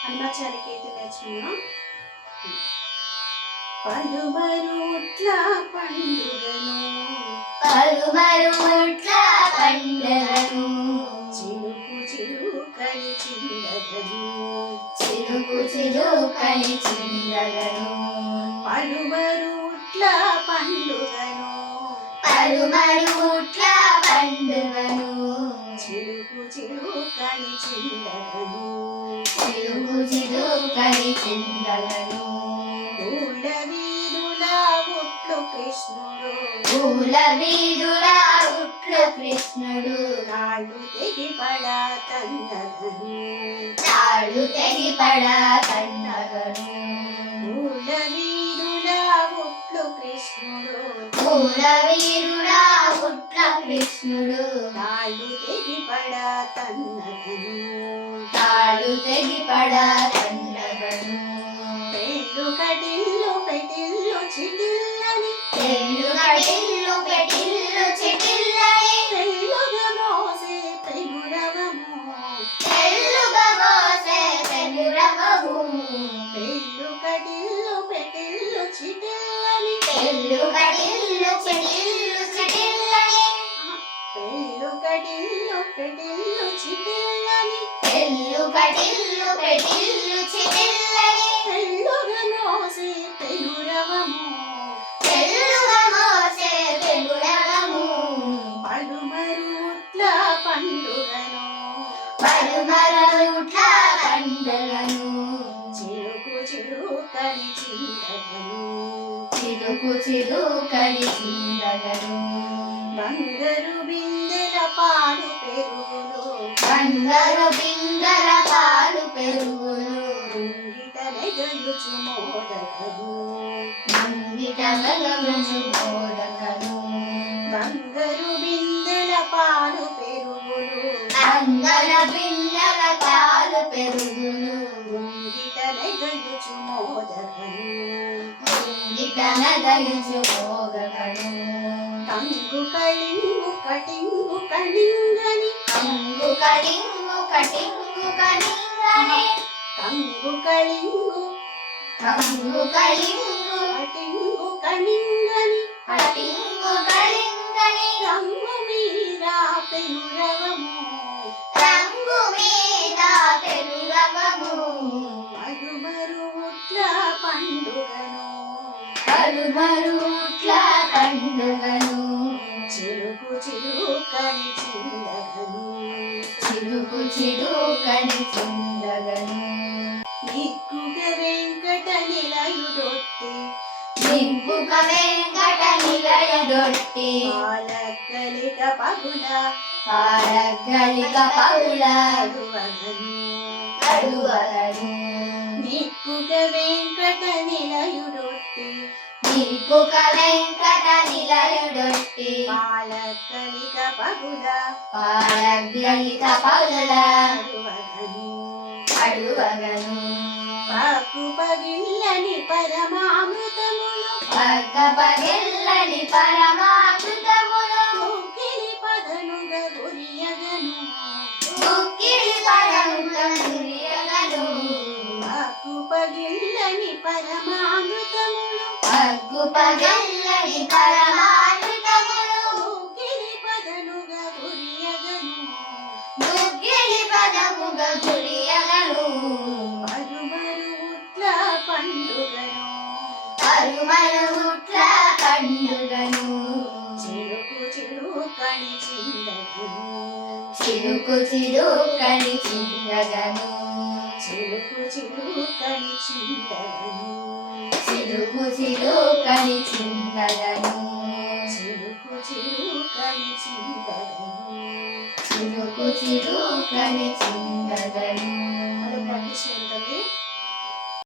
హనుమాచార్యకి అయితే నేర్చుకున్నాం పలుమరుట్ల పండుగను పలుమరుట్ల పండుగను చిరుకు చిరుకని చిందగను చిరుకు చిరుకని చిందగను పలుమరుట్ల పండుగను పలుమరుట్ల చిందగను పూల వీధుల ఉట్లు కృష్ణుడు. పూల వీధుల ఉట్లు కృష్ణుడు. కాళ్ళు తెగి పడా తన్నగను తాడు తెగిపడ కన్నగను పూల వీధుల ఉట్లు కృష్ణుడు. పూల వీరుడ ఉట్ల కృష్ణుడు. కాళ్ళు తెగి పడా తన్నగను తాడు తెగిపడ చిటిల్లని తెల్లు కడిల్లు పెటిల్లు చిటిల్లని తెల్లుగా మోసే పెనురవము తెల్లుగా మోసే పెనురవము పెళ్ళు కటిల్లు పెటిల్లు చిటిల్లని. తెల్లు కడిల్లు చిటిల్లు చిటిల్లని పెళ్ళు కటిల్లు పెటిల్లు చిటిల్లని. తెల్లు కడిల్లు పెటిల్లు చిటిల్లని తెల్లుగా చిరుకు చిరుకని చిందగను బంగారు బిందెల పాలు బంగారు బిందర పాలు పెరుగులు ముంగిట నెగలుచు మోదగను ముంగిట నగలుచు బోధకను బంగారు బిందెల పాలు పెరుగులు బంగార బిందర ముంగిట కంగు కళింగు కటింగు కళింగని కంగు కళింగు కటింగు కళింగని కంగు కళింగు కంగు కళింగు కటింగు కళింగని కటింగు కళింగని రంగు మీద పెనురవము కలుమరుట్ల పండుగను చిరుకు చిరుకని చిందగను చిరుకు చిరుకని చిందగను దిక్కుగ వెంకట నిలయుడొట్టి. దింపుక వెంకట నిలయడొట్టి. పాలకలిక పగుల. పారగలిక పౌల అడువగను అడువగను దిక్కుగ వెంకట దింపుక వెంకట నిలయడొట్టి పాలకలిక పగుల పారగలిక పౌల అడువగను. అడువగను పాకు పగిల్లని పరమామృతములు. పక్క పగెల్లని పరమాకృతములు ముక్కిలి పదనుగ గురియగను. ముక్కిడి పరమురియగను పాకు పగిల్లని పరమామృతములు పగ్గు పగెల్లని పరమాకృతములు ముక్కిలి పదనుగ గురియగను. ముక్కిడి పదముగ గురియగను. పరుమరుట్ల పండుగను. అరుమరుట్ల పండుగను. చిరుకు చిరుకని చిందగను చిరుకు చిరుకని చిందగను చిరుకు చిరుకని చిందగను చిరుకు చిరుకని చిందగను చిరుకు చిరుకని చిందగను చిరుకు చిరుకని చిందగను అలా ప్రాక్టీస్ చేయండి